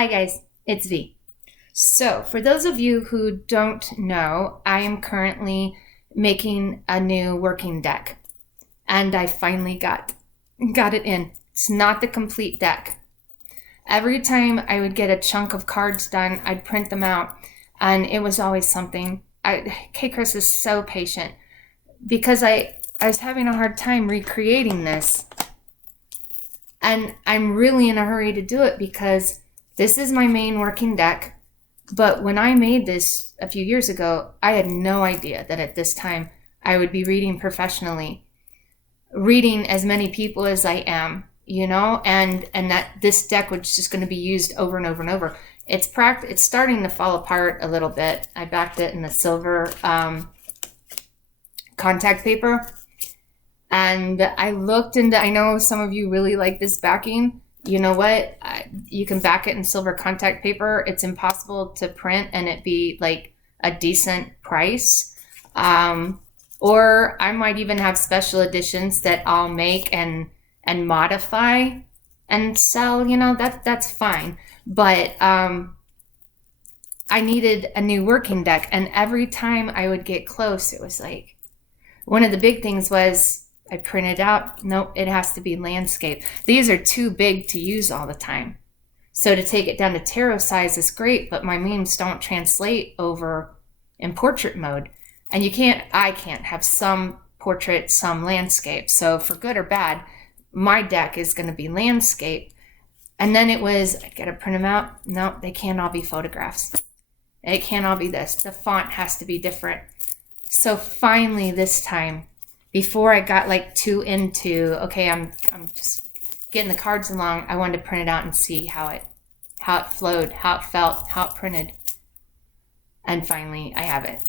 Hi guys, it's V. So, for those of you who don't know, I am currently making a new working deck. And I finally got it in. It's not the complete deck. Every time I would get a chunk of cards done, I'd print them out, and it was always something. K. Chris is so patient because I was having a hard time recreating this. And I'm really in a hurry to do it because this is my main working deck, but when I made this a few years ago, I had no idea that at this time I would be reading professionally, reading as many people as I am, and that this deck was just going to be used over and over and over. It's starting to fall apart a little bit. I backed it in the silver contact paper, and I looked into, I know some of you really like this backing. You know what? You can back it in silver contact paper. It's impossible to print and it be like a decent price. Or I might even have special editions that I'll make and modify and sell. That's fine. But I needed a new working deck, and every time I would get close, it was like one of the big things was I printed out, nope, it has to be landscape. These are too big to use all the time. So to take it down to tarot size is great, but my memes don't translate over in portrait mode. And I can't have some portrait, some landscape. So for good or bad, my deck is going to be landscape. And then it was, I got to print them out. No, they can't all be photographs. It can't all be this. The font has to be different. So finally this time, before I got like too into, okay, I'm just getting the cards along, I wanted to print it out and see how it flowed, how it felt, how it printed. And finally, I have it.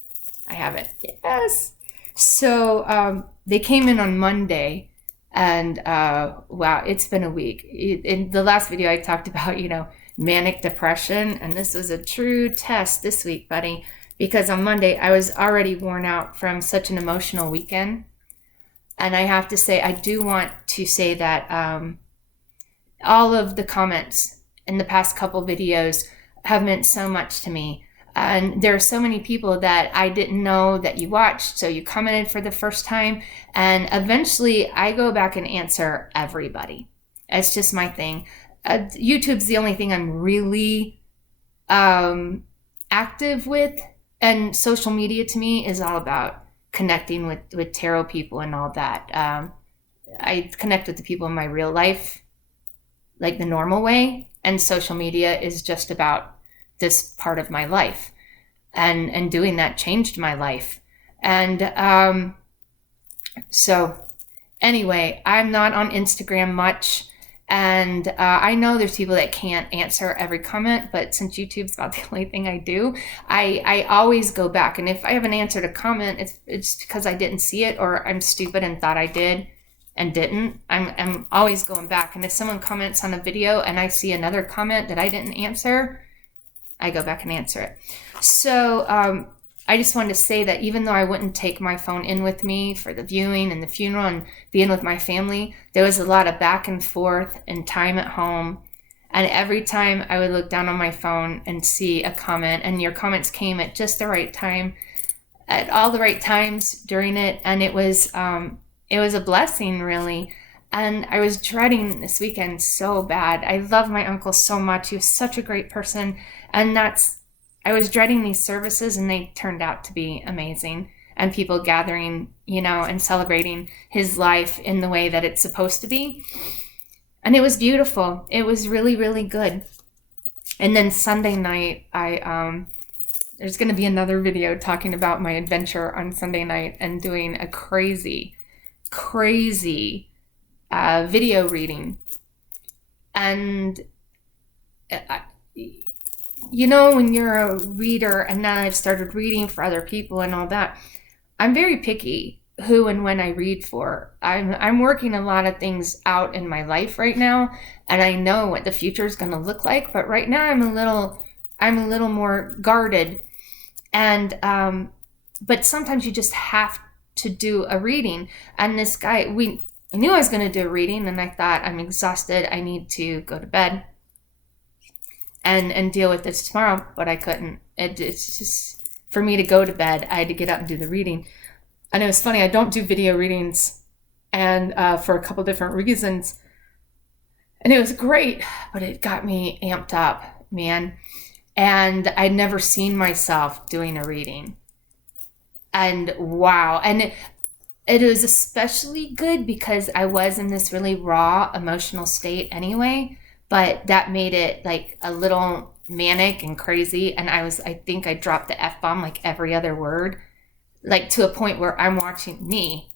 Yes. So they came in on Monday, and wow, it's been a week. In the last video, I talked about, manic depression, and this was a true test this week, buddy, because on Monday, I was already worn out from such an emotional weekend. And I have to say, I do want to say that all of the comments in the past couple videos have meant so much to me. And there are so many people that I didn't know that you watched, so you commented for the first time. And eventually, I go back and answer everybody. It's just my thing. YouTube's the only thing I'm really active with. And social media to me is all about connecting with tarot people and all that. I connect with the people in my real life, like the normal way, and social media is just about this part of my life. And doing that changed my life. And so anyway, I'm not on Instagram much. And I know there's people that can't answer every comment, but since YouTube's about the only thing I do, I always go back. And if I haven't answered a comment, it's because I didn't see it, or I'm stupid and thought I did and didn't. I'm always going back. And if someone comments on a video and I see another comment that I didn't answer, I go back and answer it. So I just wanted to say that even though I wouldn't take my phone in with me for the viewing and the funeral and being with my family, there was a lot of back and forth and time at home. And every time I would look down on my phone and see a comment, and your comments came at just the right time, at all the right times during it. And it was a blessing, really. And I was dreading this weekend so bad. I love my uncle so much. He was such a great person. And I was dreading these services, and they turned out to be amazing. And people gathering, and celebrating his life in the way that it's supposed to be. And it was beautiful. It was really, really good. And then Sunday night, there's going to be another video talking about my adventure on Sunday night and doing a crazy video reading. And when you're a reader, and now I've started reading for other people and all that, I'm very picky who and when I read for. I'm working a lot of things out in my life right now, and I know what the future is going to look like. But right now, I'm a little more guarded, and but sometimes you just have to do a reading. And this guy, I knew I was going to do a reading, and I thought, I'm exhausted. I need to go to bed. and deal with this tomorrow, but I couldn't. It's just, for me to go to bed, I had to get up and do the reading. And it was funny, I don't do video readings, and for a couple different reasons. And it was great, but it got me amped up, man. And I'd never seen myself doing a reading. And wow. And it was especially good because I was in this really raw emotional state anyway, but that made it like a little manic and crazy. And I think I dropped the F-bomb like every other word, like to a point where I'm watching me.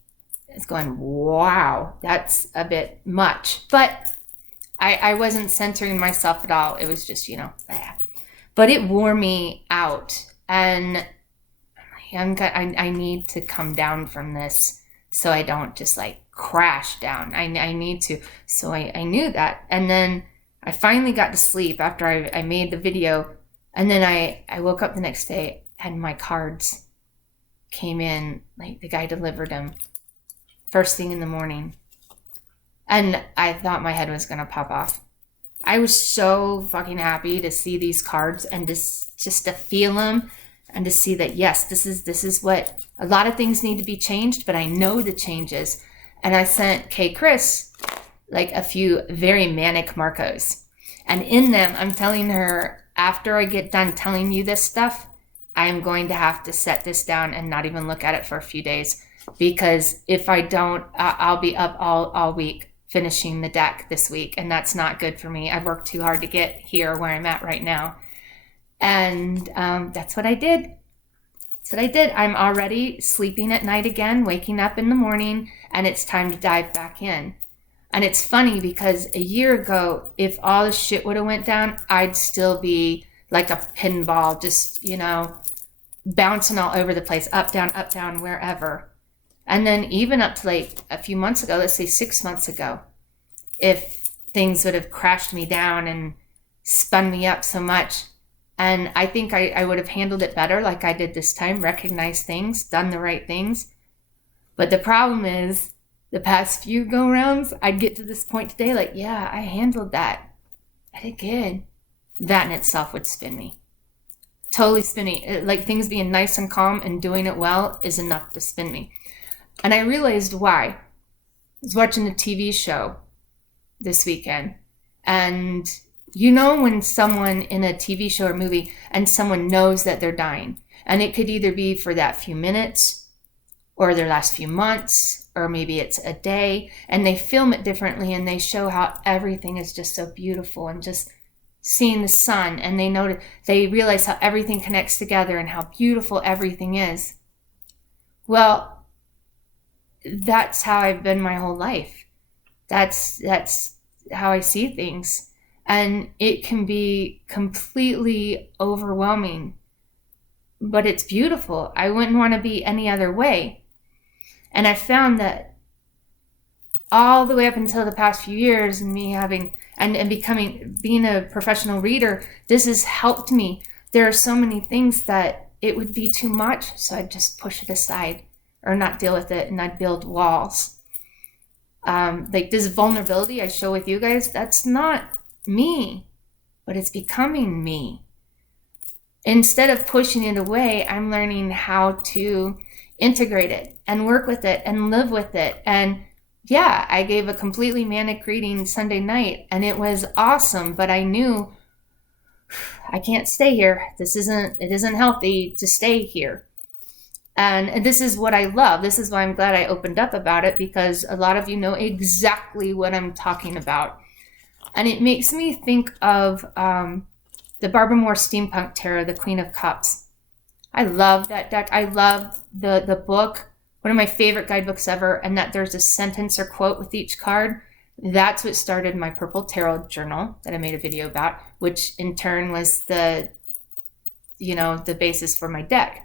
It's going, wow, that's a bit much. But I wasn't centering myself at all. It was just, blah. But it wore me out. And I need to come down from this so I don't just like crash down. I need to. So I knew that. And then I finally got to sleep after I made the video. And then I woke up the next day and my cards came in, like the guy delivered them first thing in the morning. And I thought my head was going to pop off. I was so fucking happy to see these cards and just to feel them and to see that, yes, this is what, a lot of things need to be changed, but I know the changes. And I sent Chris like a few very manic Marcos. And in them, I'm telling her, after I get done telling you this stuff, I am going to have to set this down and not even look at it for a few days. Because if I don't, I'll be up all week finishing the deck this week. And that's not good for me. I've worked too hard to get here where I'm at right now. And that's what I did. That's what I did. I'm already sleeping at night again, waking up in the morning, and it's time to dive back in. And it's funny because a year ago, if all the shit would have went down, I'd still be like a pinball, just, bouncing all over the place, up, down, wherever. And then even up to like a few months ago, let's say 6 months ago, if things would have crashed me down and spun me up so much. And I think I would have handled it better like I did this time, recognized things, done the right things. But the problem is the past few go-rounds, I'd get to this point today like, yeah, I handled that. I did good. That in itself would spin me. Totally spin me. Like things being nice and calm and doing it well is enough to spin me. And I realized why. I was watching a TV show this weekend. And when someone in a TV show or movie and someone knows that they're dying. And it could either be for that few minutes or their last few months, or maybe it's a day. And they film it differently and they show how everything is just so beautiful and just seeing the sun. And they realize how everything connects together and how beautiful everything is. Well, that's how I've been my whole life. That's how I see things. And it can be completely overwhelming, but it's beautiful. I wouldn't want to be any other way. And I found that all the way up until the past few years, and me having and being a professional reader, this has helped me. There are so many things that it would be too much, so I'd just push it aside or not deal with it, and I'd build walls. Like this vulnerability I show with you guys, that's not me, but it's becoming me. Instead of pushing it away, I'm learning how to integrate it and work with it and live with it. And yeah, I gave a completely manic reading Sunday night and it was awesome, but I knew I can't stay here. It isn't healthy to stay here. And this is what I love. This is why I'm glad I opened up about it, because a lot of you know exactly what I'm talking about. And it makes me think of the Barbara Moore Steampunk Tarot, the Queen of Cups. I love that deck. I love the book, one of my favorite guidebooks ever, and that there's a sentence or quote with each card. That's what started my Purple Tarot journal that I made a video about, which in turn was the basis for my deck.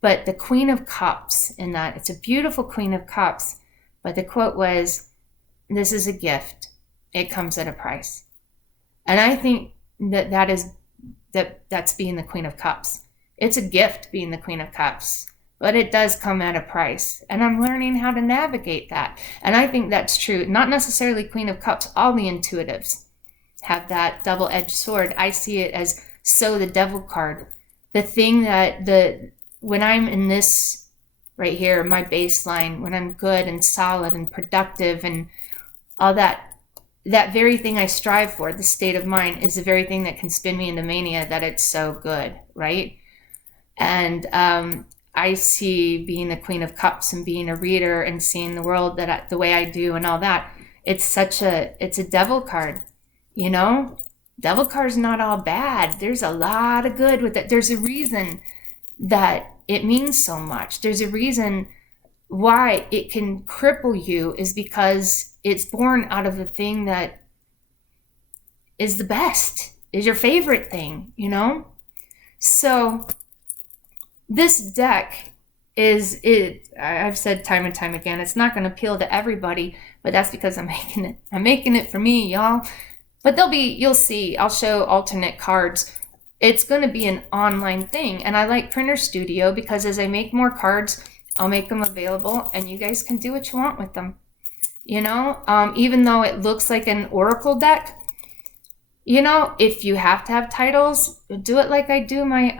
But the Queen of Cups in that, it's a beautiful Queen of Cups, but the quote was, "This is a gift. It comes at a price." And I think that's being the Queen of Cups. It's a gift being the Queen of Cups, but it does come at a price. And I'm learning how to navigate that. And I think that's true, not necessarily Queen of Cups, all the intuitives. have that double-edged sword. I see it as the devil card. The thing that when I'm in this right here, my baseline, when I'm good and solid and productive and all that very thing I strive for, the state of mind, is the very thing that can spin me into mania, that it's so good, right? And I see being the Queen of Cups and being a reader and seeing the world the way I do and all that. It's a devil card, you know? Devil card's not all bad. There's a lot of good with it. There's a reason that it means so much. There's a reason why it can cripple you, is because it's born out of the thing that is the best, is your favorite thing, you know? So this deck I've said time and time again, it's not going to appeal to everybody, but that's because I'm making it for me, y'all. But you'll see, I'll show alternate cards. It's going to be an online thing. And I like Printer Studio because as I make more cards, I'll make them available and you guys can do what you want with them. You know, even though it looks like an Oracle deck, you know, if you have to have titles, do it like I do my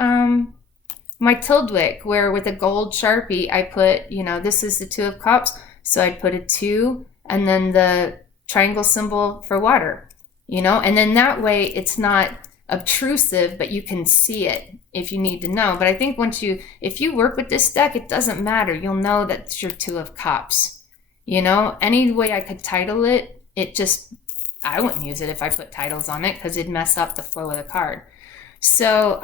Tildwick, where with a gold Sharpie, I put, you know, this is the 2 of Cups. So I'd put a 2 and then the triangle symbol for water, you know, and then that way it's not obtrusive, but you can see it if you need to know. But I think if you work with this deck, it doesn't matter. You'll know that it's your 2 of Cups, you know. Any way I could title it, I wouldn't use it if I put titles on it because it'd mess up the flow of the card. So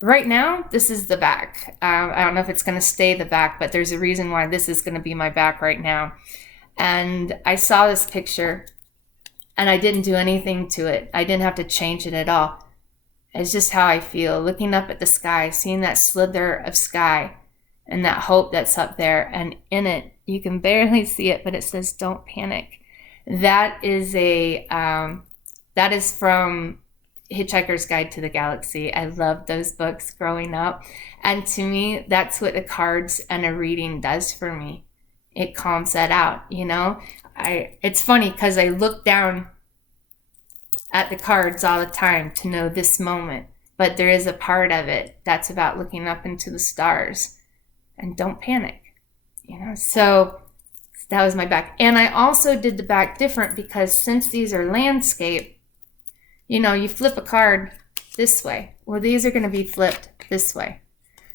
right now, this is the back. I don't know if it's going to stay the back, but there's a reason why this is going to be my back right now. And I saw this picture and I didn't do anything to it. I didn't have to change it at all. It's just how I feel, looking up at the sky, seeing that slither of sky and that hope that's up there. And in it, you can barely see it, but it says, "Don't panic." That is from Hitchhiker's Guide to the Galaxy. I loved those books growing up. And to me, that's what the cards and a reading does for me. It calms that out, you know? It's funny because I look down at the cards all the time to know this moment. But there is a part of it that's about looking up into the stars and don't panic, you know? So that was my back. And I also did the back different because since these are landscape, you know, you flip a card this way. Well, these are going to be flipped this way.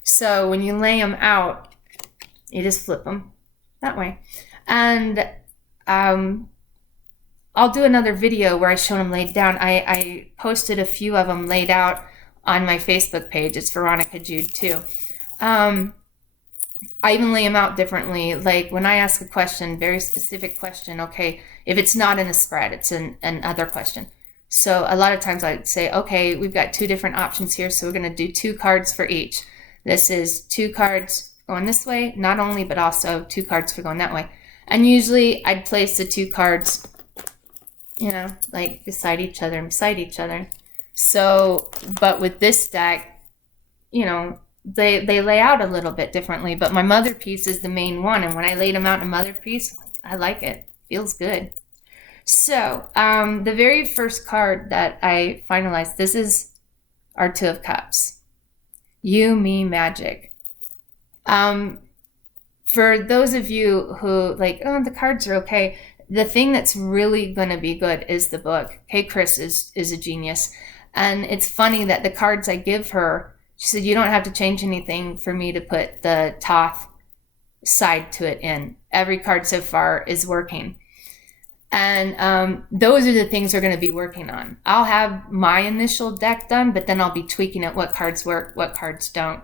So when you lay them out, you just flip them that way. And I'll do another video where I show them laid down. I posted a few of them laid out on my Facebook page. It's Veronica Jude too. I even lay them out differently. Like when I ask a question, very specific question, okay, if it's not in a spread, it's an other question. So a lot of times I'd say, okay, we've got 2 different options here. So we're going to do 2 cards for each. This is 2 cards going this way, not only, but also 2 cards for going that way. And usually I'd place the 2 cards, you know, like beside each other and beside each other. So, but with this deck, you know, they lay out a little bit differently, but my mother piece is the main one. And when I laid them out in a mother piece, I like it. Feels good. So the very first card that I finalized, this is our 2 of Cups. You, me, magic. For those of you who like, oh, the cards are okay, the thing that's really going to be good is the book. Hey, Chris is a genius. And it's funny that the cards I give her, she said, you don't have to change anything for me to put the Thoth side to it in. Every card so far is working. And those are the things we're going to be working on. I'll have my initial deck done, but then I'll be tweaking it, what cards work, what cards don't.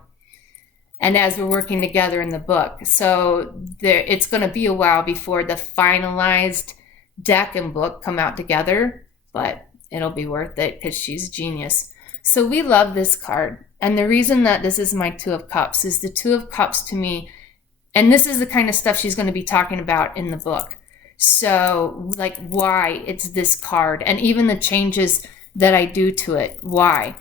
And as we're working together in the book. So it's going to be a while before the finalized deck and book come out together, but it'll be worth it because she's a genius. So we love this card. And the reason that this is my 2 of Cups is the 2 of Cups to me, and this is the kind of stuff she's going to be talking about in the book. So like why it's this card and even the changes that I do to it, why.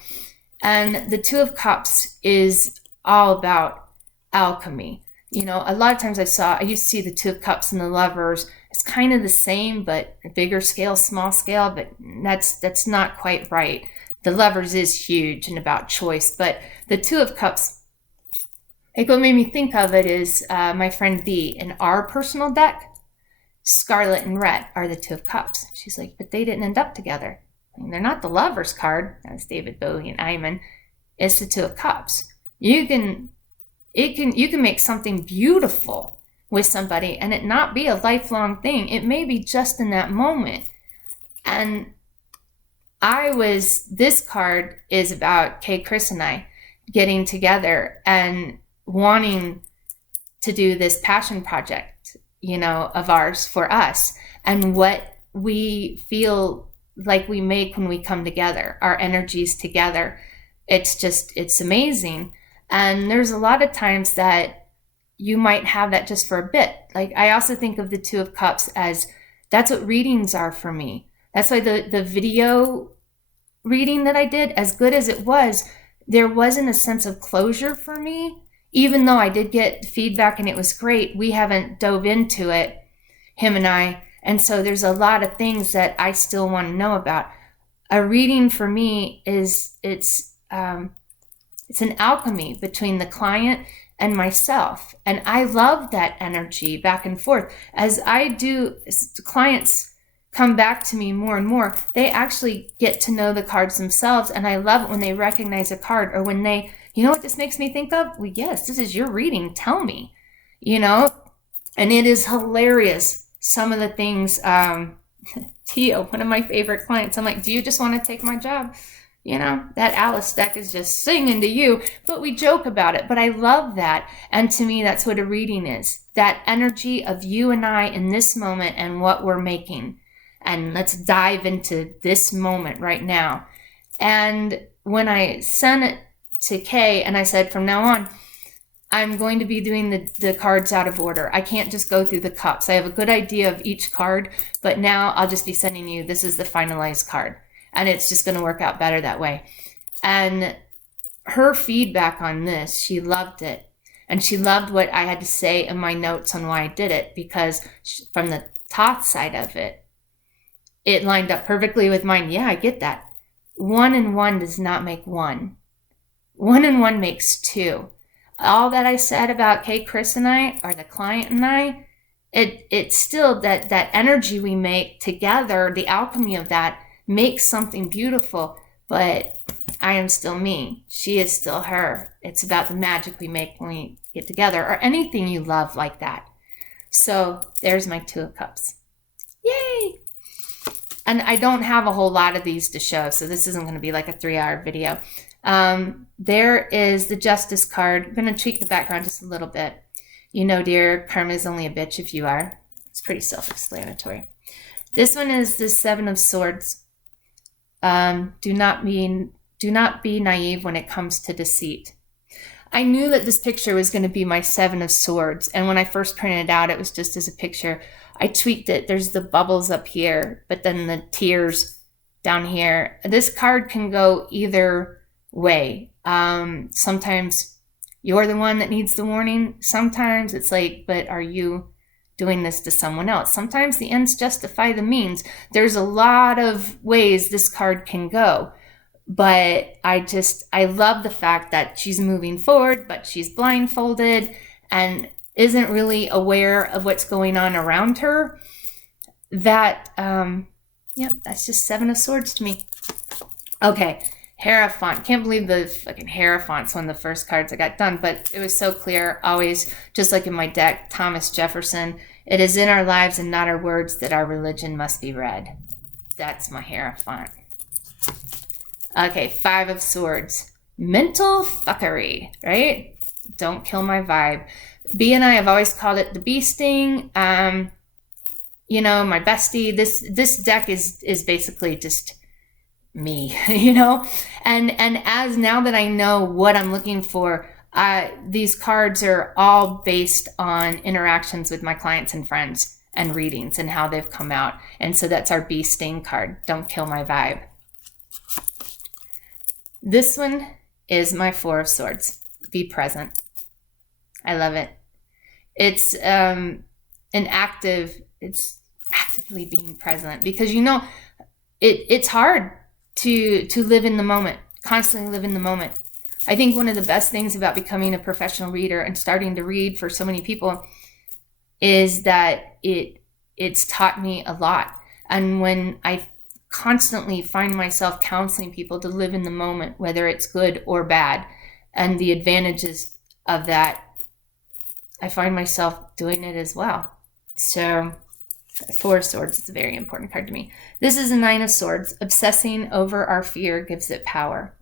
And the 2 of Cups is all about alchemy. You know, a lot of times I used to see the 2 of Cups and the Lovers it's kind of the same, but bigger scale, small scale, but that's not quite right. The Lovers is huge and about choice, but the Two of Cups, like what made me think of it is my friend B. In our personal deck, Scarlet and Red are the Two of Cups. She's like, but they didn't end up together. I mean, they're not the Lovers card, as David Bowie and Ayman. It's the Two of Cups. You can make something beautiful with somebody and it not be a lifelong thing. It may be just in that moment. And this card is about Kay, Chris, and I getting together and wanting to do this passion project, of ours for us, and what we feel like we make when we come together, our energies together. It's amazing. And there's a lot of times that you might have that just for a bit. Like, I also think of the Two of Cups as that's what readings are for me. That's why the video reading that I did, as good as it was, there wasn't a sense of closure for me. Even though I did get feedback and it was great, we haven't dove into it, him and I. And so there's a lot of things that I still want to know about. A reading for me it's an alchemy between the client and myself. And I love that energy back and forth. As clients come back to me more and more, they actually get to know the cards themselves. And I love it when they recognize a card, or when they, you know what this makes me think of? Well, yes, this is your reading. Tell me, and it is hilarious. Some of the things, Tio, one of my favorite clients, I'm like, do you just want to take my job? That Alice deck is just singing to you, but we joke about it. But I love that. And to me, that's what a reading is. That energy of you and I in this moment and what we're making. And let's dive into this moment right now. And when I sent it to Kay and I said, from now on, I'm going to be doing the cards out of order. I can't just go through the cups. I have a good idea of each card, but now I'll just be sending you, this is the finalized card. And it's just going to work out better that way. And her feedback on this, she loved it. And she loved what I had to say in my notes on why I did it, because from the Thoth side of it, it lined up perfectly with mine. Yeah, I get that. 1 and 1 does not make 1. 1 and 1 makes 2. All that I said about Kay, Chris, and I, or the client and I, it's still that energy we make together, the alchemy of that makes something beautiful. But I am still me. She is still her. It's about the magic we make when we get together, or anything you love like that. So there's my Two of Cups. Yay! And I don't have a whole lot of these to show, so this isn't going to be like a 3-hour video. There is the Justice card. I'm going to tweak the background just a little bit. Dear, karma is only a bitch if you are. It's pretty self-explanatory. This one is the Seven of Swords. Do not be naive when it comes to deceit. I knew that this picture was going to be my Seven of Swords, and when I first printed it out, it was just as a picture. I tweaked it. There's the bubbles up here, but then the tears down here. This card can go either way. Sometimes you're the one that needs the warning. Sometimes it's like, but are you doing this to someone else? Sometimes the ends justify the means. There's a lot of ways this card can go. But I love the fact that she's moving forward, but she's blindfolded and isn't really aware of what's going on around her. That's just Seven of Swords to me. Okay, Hierophant. Can't believe the fucking Hierophant's one of the first cards I got done, but it was so clear, always, just like in my deck, Thomas Jefferson. It is in our lives and not our words that our religion must be read. That's my Hierophant. Okay, Five of Swords. Mental fuckery, right? Don't kill my vibe. B and I have always called it the bee sting. My bestie. This deck is basically just me, And as now that I know what I'm looking for, these cards are all based on interactions with my clients and friends and readings and how they've come out. And so that's our bee sting card. Don't kill my vibe. This one is my Four of Swords. Be present. I love it. It's an active, it's actively being present, because it's hard to live in the moment, constantly live in the moment. I think one of the best things about becoming a professional reader and starting to read for so many people is that it's taught me a lot. And when I constantly find myself counseling people to live in the moment, whether it's good or bad, and the advantages of that, I find myself doing it as well. So Four of Swords is a very important card to me. This is a Nine of Swords. Obsessing over our fear gives it power.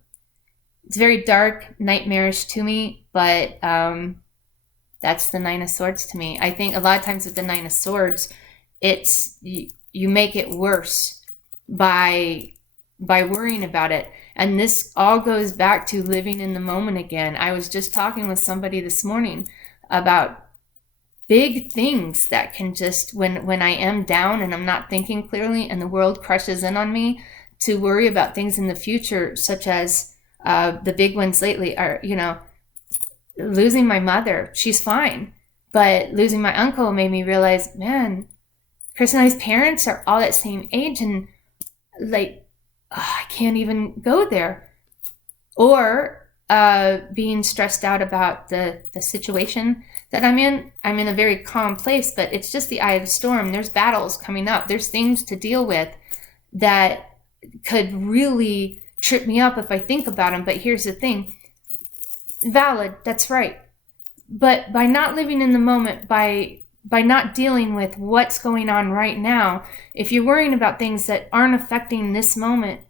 It's very dark, nightmarish to me, but that's the Nine of Swords to me. I think a lot of times with the Nine of Swords, it's you make it worse by worrying about it. And this all goes back to living in the moment again. I was just talking with somebody this morning about big things that can just, when I am down and I'm not thinking clearly and the world crushes in on me, to worry about things in the future, such as the big ones lately are, losing my mother. She's fine. But losing my uncle made me realize, man, Chris and I's parents are all that same age, and I can't even go there. Or being stressed out about the situation that I'm in. I'm in a very calm place, but it's just the eye of the storm. There's battles coming up. There's things to deal with that could really trip me up if I think about them. But here's the thing. Valid, that's right. But by not living in the moment, by not dealing with what's going on right now, if you're worrying about things that aren't affecting this moment,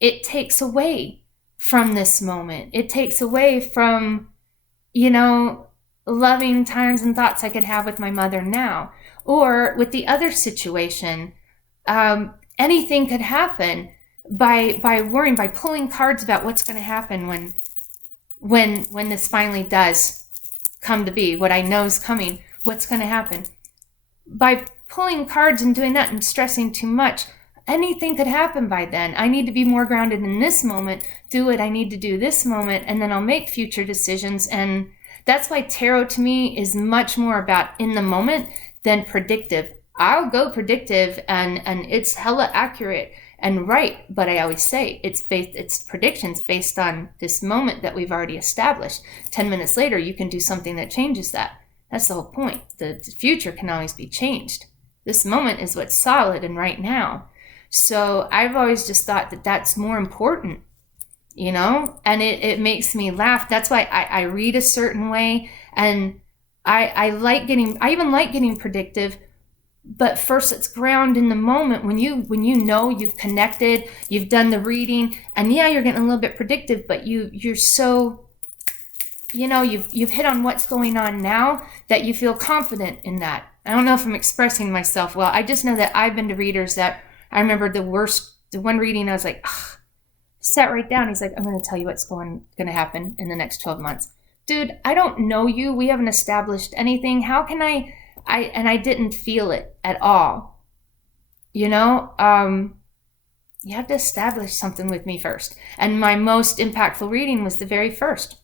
it takes away from this moment. It takes away from, loving times and thoughts I could have with my mother now. Or with the other situation, anything could happen by worrying, by pulling cards about what's going to happen when this finally does come to be, what I know is coming, what's going to happen. By pulling cards and doing that and stressing too much, anything could happen by then. I need to be more grounded in this moment, do what I need to do this moment, and then I'll make future decisions. And that's why tarot to me is much more about in the moment than predictive. I'll go predictive and it's hella accurate and right, but I always say it's predictions based on this moment that we've already established. 10 minutes later, you can do something that changes that. That's the whole point. The future can always be changed. This moment is what's solid and right now. So I've always just thought that that's more important, and it makes me laugh. That's why I read a certain way, and I even like getting predictive. But first, let's ground in the moment. When you've connected, you've done the reading, and yeah, you're getting a little bit predictive, but you're so, you've hit on what's going on now that you feel confident in that. I don't know if I'm expressing myself well. I just know that I've been to readers that I remember the one reading, I was like, sat right down. He's like, I'm going to tell you what's going to happen in the next 12 months. Dude, I don't know you. We haven't established anything. How can and I didn't feel it at all. You have to establish something with me first. And my most impactful reading was the very first,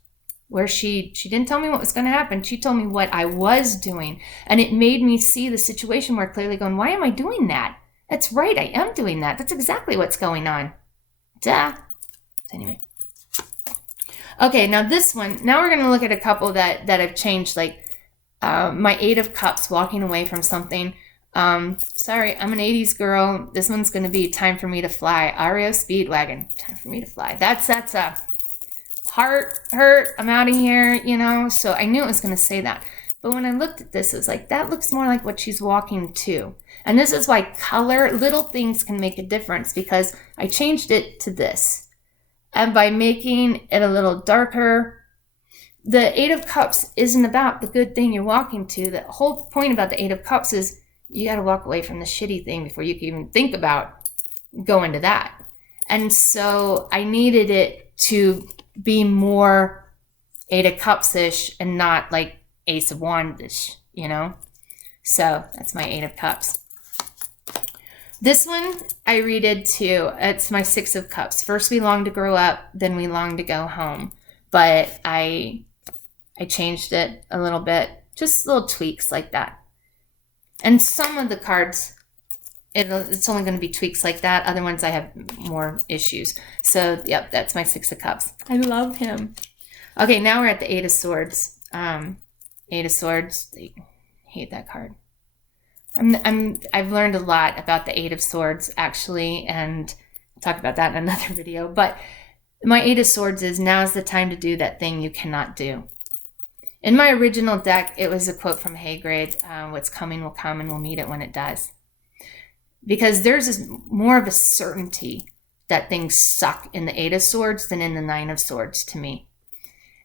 where she didn't tell me what was going to happen. She told me what I was doing. And it made me see the situation more clearly, going, why am I doing that? That's right, I am doing that. That's exactly what's going on. Duh. Anyway. Okay, now this one. Now we're going to look at a couple that have changed, like my Eight of Cups, walking away from something. Sorry, I'm an 80s girl. This one's going to be Time for Me to Fly. REO Speedwagon. Time for Me to Fly. That's a heart hurt. I'm out of here, So I knew it was going to say that. But when I looked at this, it was like, that looks more like what she's walking to. And this is why color, little things can make a difference, because I changed it to this. And by making it a little darker, the Eight of Cups isn't about the good thing you're walking to. The whole point about the Eight of Cups is you got to walk away from the shitty thing before you can even think about going to that. And so I needed it to be more Eight of Cups-ish and not like Ace of Wands-ish, So that's my Eight of Cups. This one I redid too. It's my Six of Cups. First we long to grow up, then we long to go home. But I changed it a little bit. Just little tweaks like that. And some of the cards it's only going to be tweaks like that. Other ones I have more issues. So, yep, that's my Six of Cups. I love him. Okay, now we're at the Eight of Swords. Eight of Swords. I hate that card. I've learned a lot about the Eight of Swords, actually, and I'll talk about that in another video. But my Eight of Swords is, now's the time to do that thing you cannot do. In my original deck, it was a quote from Haygrade, what's coming will come and we'll meet it when it does. Because there's more of a certainty that things suck in the Eight of Swords than in the Nine of Swords to me.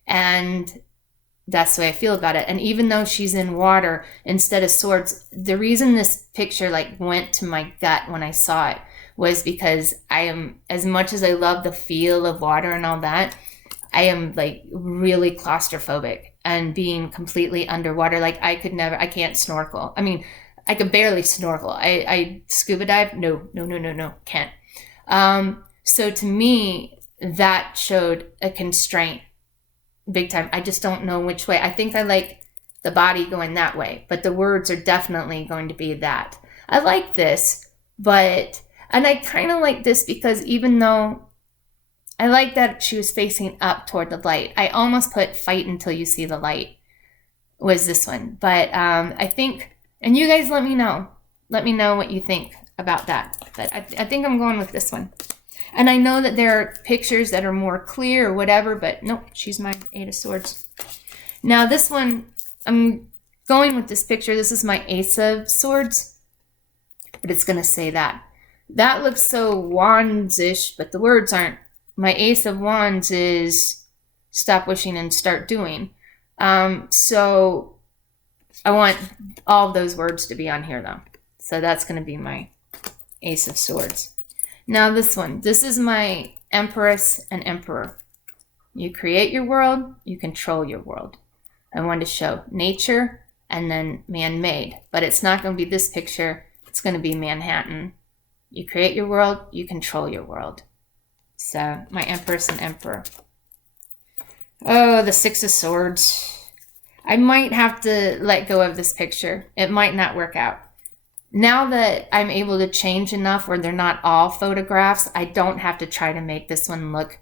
And that's the way I feel about it. And even though she's in water instead of swords, the reason this picture like went to my gut when I saw it was because I am, as much as I love the feel of water and all that, I am like really claustrophobic, and being completely underwater. Like I can't snorkel. I mean, I could barely snorkel. I scuba dive. No, can't. So to me, that showed a constraint big time. I just don't know which way. I think I like the body going that way, but the words are definitely going to be that. I like this, and I kind of like this because even though I like that she was facing up toward the light, I almost put fight until you see the light was this one. But I think, and you guys let me know what you think about that. But I think I'm going with this one. And I know that there are pictures that are more clear or whatever, but nope, she's my Eight of Swords. Now this one, I'm going with this picture. This is my Ace of Swords, but it's going to say that. That looks so wands-ish, but the words aren't. My Ace of Wands is stop wishing and start doing. So I want all of those words to be on here though. So that's going to be my Ace of Swords. Now this one, this is my Empress and Emperor. You create your world, you control your world. I wanted to show nature and then man-made, but it's not going to be this picture. It's going to be Manhattan. You create your world, you control your world. So my Empress and Emperor. Oh, the Six of Swords. I might have to let go of this picture. It might not work out. Now that I'm able to change enough where they're not all photographs, I don't have to try to make this one look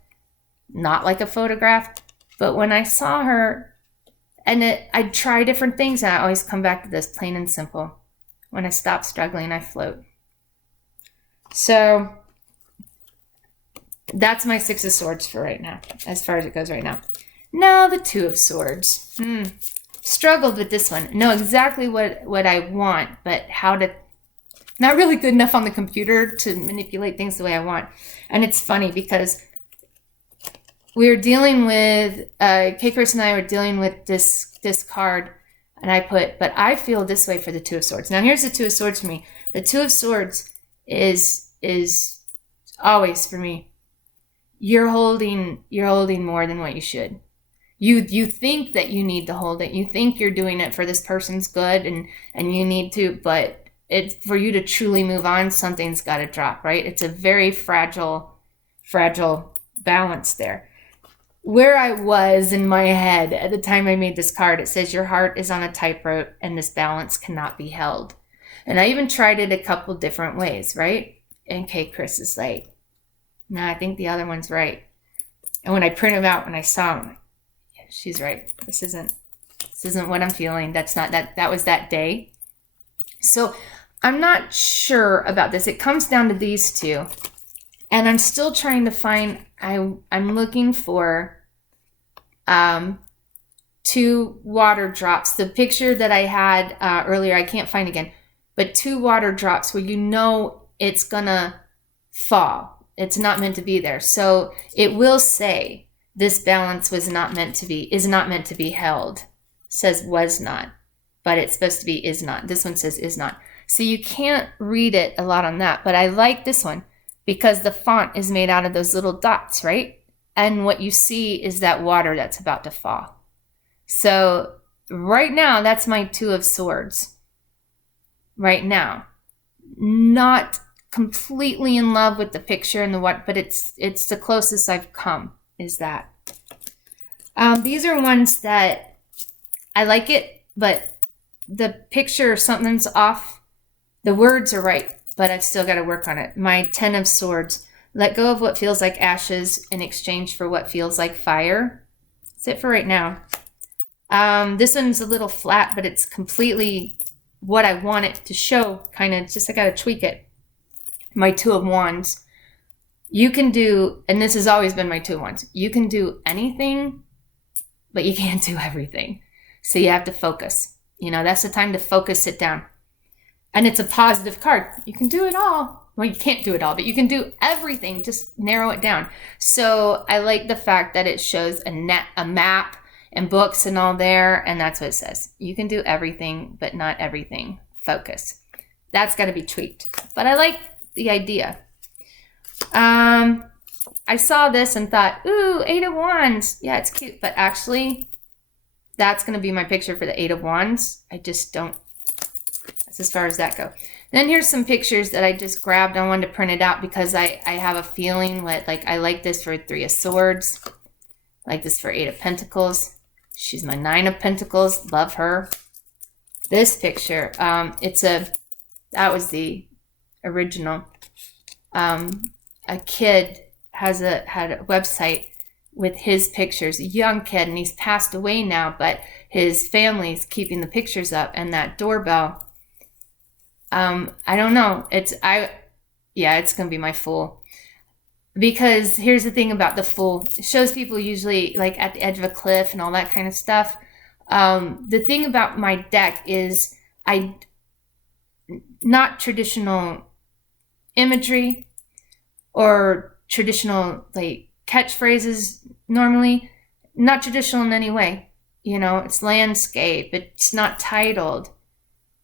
not like a photograph. But when I saw her, and I try different things, and I always come back to this, plain and simple. When I stop struggling, I float. So that's my Six of Swords for right now, as far as it goes right now. Now the Two of Swords. Struggled with this one. Know exactly what I want, but how to... Not really good enough on the computer to manipulate things the way I want. And it's funny because we were dealing with... Kay Chris and I were dealing with this card, and I put, but I feel this way for the Two of Swords. Now here's the Two of Swords for me. The Two of Swords is always for me. You're holding more than what you should. You think that you need to hold it. You think you're doing it for this person's good and you need to, but it's for you to truly move on, something's got to drop, right? It's a very fragile balance there. Where I was in my head at the time I made this card, it says your heart is on a tightrope and this balance cannot be held. And I even tried it a couple different ways, right? And Kay Chris is like, no, I think the other one's right. And when I print them out, when I saw them, I'm like, yeah, she's right. This isn't what I'm feeling. That's not that was that day. So I'm not sure about this. It comes down to these two. And I'm still trying to find, I'm looking for two water drops. The picture that I had earlier, I can't find again, but two water drops where you know it's gonna fall. It's not meant to be there. So it will say this balance is not meant to be held. It says was not, but it's supposed to be is not. This one says is not. So you can't read it a lot on that, but I like this one because the font is made out of those little dots, right? And what you see is that water that's about to fall. So right now, that's my Two of Swords. Right now. Not completely in love with the picture and the what, but it's the closest I've come, is that. These are ones that I like it, but the picture, something's off. The words are right. but I've still got to work on it. My 10 of Swords. Let go of what feels like ashes in exchange for what feels like fire. That's it for right now. This one's a little flat, but it's completely what I want it to show. Kind of just I got to tweak it. My 2 of Wands. You can do, and this has always been my 2 of Wands. You can do anything, but you can't do everything. So you have to focus. You know, that's the time to focus it down. And it's a positive card. You can do it all. Well, you can't do it all, but you can do everything. Just narrow it down. So I like the fact that it shows a map and books and all there. And that's what it says. You can do everything, but not everything. Focus. That's got to be tweaked. But I like the idea. I saw this and thought, ooh, 8 of Wands. Yeah, it's cute. But actually, that's going to be my picture for the 8 of Wands. I just don't. That's as far as that go. Then here's some pictures that I just grabbed. I wanted to print it out because I have a feeling that like I like this for 3 of Swords. I like this for 8 of Pentacles. She's my 9 of Pentacles. Love her. This picture, that was the original. A kid had a website with his pictures, a young kid, and he's passed away now, but his family's keeping the pictures up. And that doorbell, I don't know. It's gonna be my Fool. Because here's the thing about the Fool. It shows people usually like at the edge of a cliff and all that kind of stuff. The thing about my deck is not traditional imagery or traditional like catchphrases normally. Not traditional in any way. You know, it's landscape. It's not titled.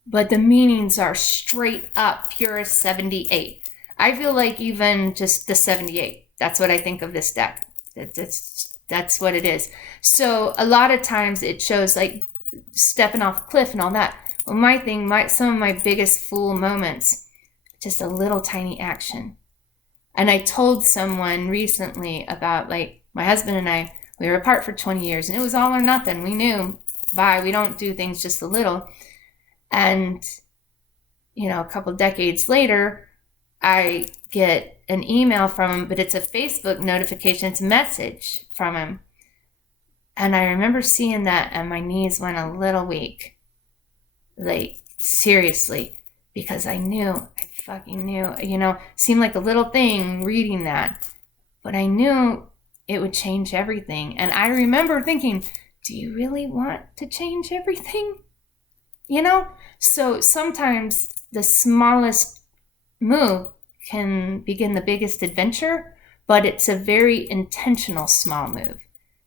But the meanings are straight up pure 78. I feel like even just the 78. That's what I think of this deck. That's what it is. So a lot of times it shows like stepping off a cliff and all that. Well, some of my biggest Fool moments, just a little tiny action. And I told someone recently about like my husband and I, we were apart for 20 years and it was all or nothing. We knew, we don't do things just a little. And, you know, a couple decades later, I get an email from him, but it's a Facebook notification. It's a message from him. And I remember seeing that and my knees went a little weak. Like, seriously. Because I fucking knew, you know, seemed like a little thing reading that. But I knew it would change everything. And I remember thinking, do you really want to change everything? You know? So sometimes the smallest move can begin the biggest adventure, but it's a very intentional small move.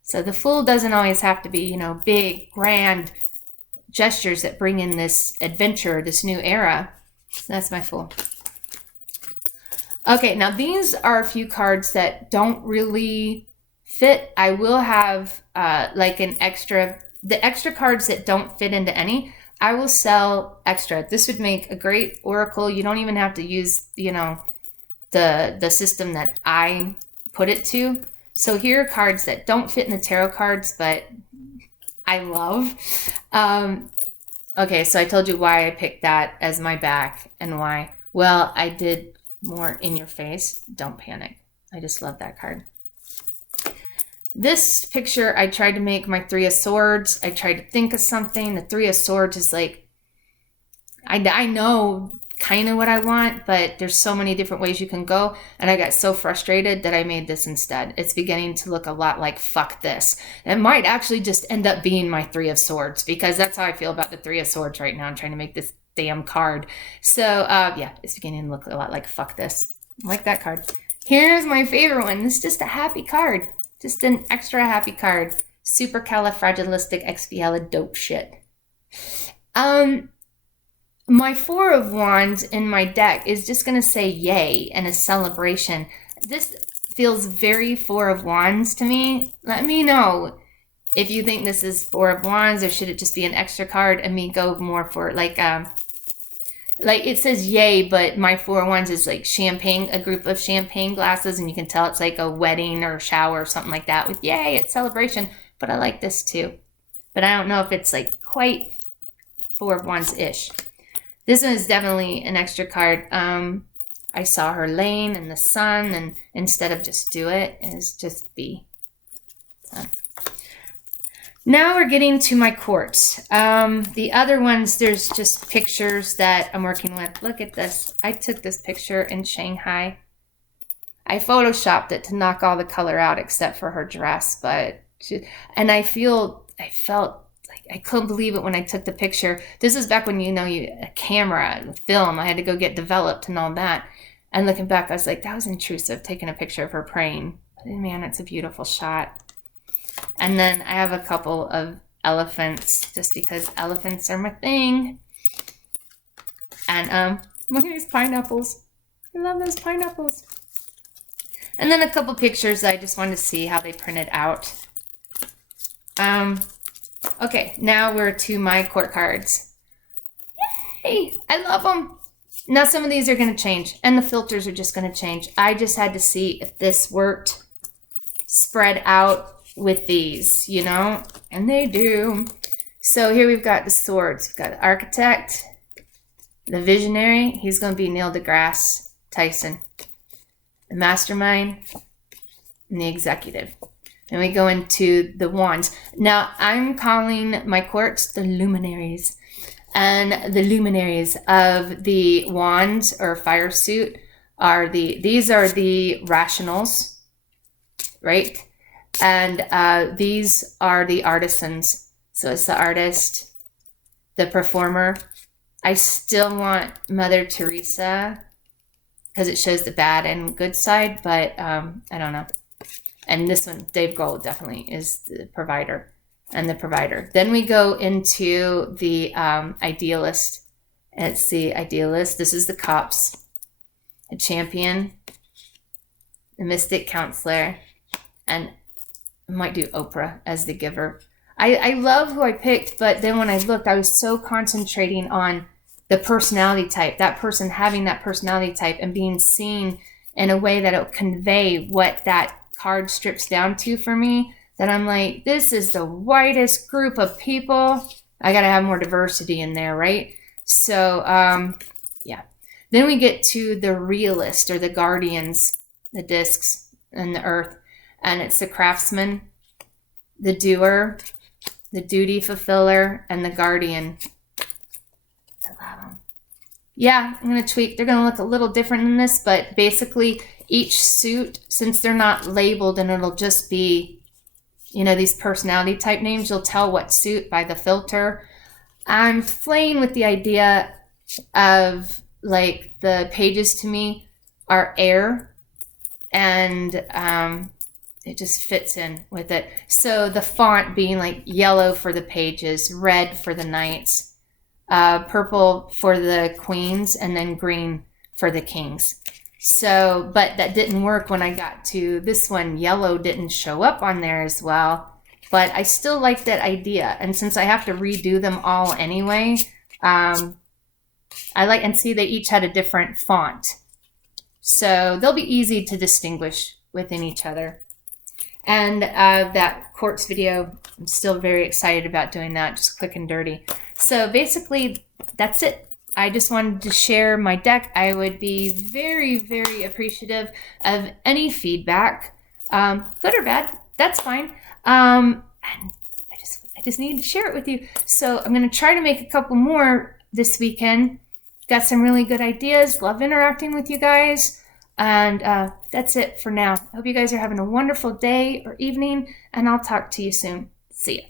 So the Fool doesn't always have to be, you know, big, grand gestures that bring in this adventure, this new era. That's my Fool. Okay, now these are a few cards that don't really fit. I will have like the extra cards that don't fit into any. I will sell extra. This would make a great oracle. You don't even have to use, you know, the system that I put it to. So here are cards that don't fit in the tarot cards, but I love. Okay, so I told you why I picked that as my back and why. Well, I did more in your face. Don't panic. I just love that card. This picture, I tried to make my 3 of Swords. I tried to think of something. The 3 of Swords is like, I know kind of what I want, but there's so many different ways you can go. And I got so frustrated that I made this instead. It's beginning to look a lot like fuck this. It might actually just end up being my 3 of Swords because that's how I feel about the 3 of Swords right now. I'm trying to make this damn card. So yeah, it's beginning to look a lot like fuck this. I like that card. Here's my favorite one. This is just a happy card. Just an extra happy card. Supercalifragilisticexpialidocious dope shit. My 4 of Wands in my deck is just going to say yay and a celebration. This feels very 4 of Wands to me. Let me know if you think this is 4 of Wands or should it just be an extra card and me go more for like it says yay, but my 4 of Wands is like champagne, a group of champagne glasses, and you can tell it's like a wedding or a shower or something like that with yay, it's celebration. But I like this too. But I don't know if it's like quite 4 of Wands-ish. This one is definitely an extra card. I saw her laying in the sun, and instead of just do it, is just be. Now we're getting to my quartz. The other ones, there's just pictures that I'm working with. Look at this. I took this picture in Shanghai. I photoshopped it to knock all the color out except for her dress, and I felt like I couldn't believe it when I took the picture. This is back when, a camera and film, I had to go get developed and all that. And looking back, I was like, that was intrusive, taking a picture of her praying. But man, it's a beautiful shot. And then I have a couple of elephants, just because elephants are my thing. And look at these pineapples. I love those pineapples. And then a couple pictures I just wanted to see how they printed out. Okay, now we're to my court cards. Yay! I love them. Now some of these are going to change, and the filters are just going to change. I just had to see if this worked spread out with these, and they do. So here we've got the swords. We've got the architect, the visionary. He's going to be Neil deGrasse Tyson. The mastermind, and the executive. And we go into the wands. Now, I'm calling my quartz the luminaries. And the luminaries of the wands or fire suit are these are the rationals, right? And these are the artisans. So it's the artist, the performer. I still want Mother Teresa because it shows the bad and good side, but I don't know. And this one, Dave Grohl, definitely is the provider and the provider. Then we go into the idealist. It's the idealist. This is the cops, a champion, the mystic counselor, and I might do Oprah as the giver. I love who I picked, but then when I looked, I was so concentrating on the personality type, that person having that personality type and being seen in a way that it will convey what that card strips down to for me, that I'm like, this is the widest group of people. I got to have more diversity in there, right? So, yeah. Then we get to the realist or the guardians, the discs and the earth. And it's the craftsman, the doer, the duty fulfiller, and the guardian. I love them. Yeah, I'm going to tweak. They're going to look a little different than this, but basically each suit, since they're not labeled and it'll just be, these personality type names, you'll tell what suit by the filter. I'm playing with the idea of like the pages to me are air, and it just fits in with it. So the font being like yellow for the pages, red for the knights, purple for the queens, and then green for the kings. So, but that didn't work when I got to this one. Yellow didn't show up on there as well, but I still like that idea. And since I have to redo them all anyway, I like, and see they each had a different font. So they'll be easy to distinguish within each other. And that quartz video, I'm still very excited about doing that, just quick and dirty. So basically, that's it. I just wanted to share my deck. I would be very, very appreciative of any feedback, good or bad. That's fine. And I just needed to share it with you. So I'm going to try to make a couple more this weekend. Got some really good ideas. Love interacting with you guys. And that's it for now. I hope you guys are having a wonderful day or evening, and I'll talk to you soon. See ya.